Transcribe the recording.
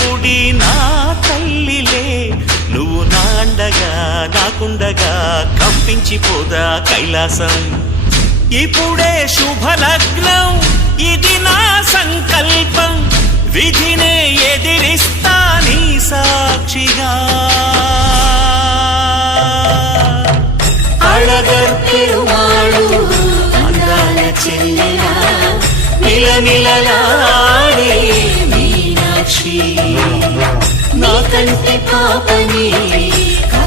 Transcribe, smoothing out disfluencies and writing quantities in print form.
గుడి నా తల్లిలే, నువ్వు నాండగా నాకుండగా కంపించిపోదా కైలాసం. ఇప్పుడే శుభలగ్నం, ఇది నా సంకల్పం, విధినే ఎదిరిస్తా నీ సాక్షిగా. అళగర్ పెరుమాళు అందాల చెల్లెలా, మిలమిలలాడే మీనాక్షి, నా కంటి పాపని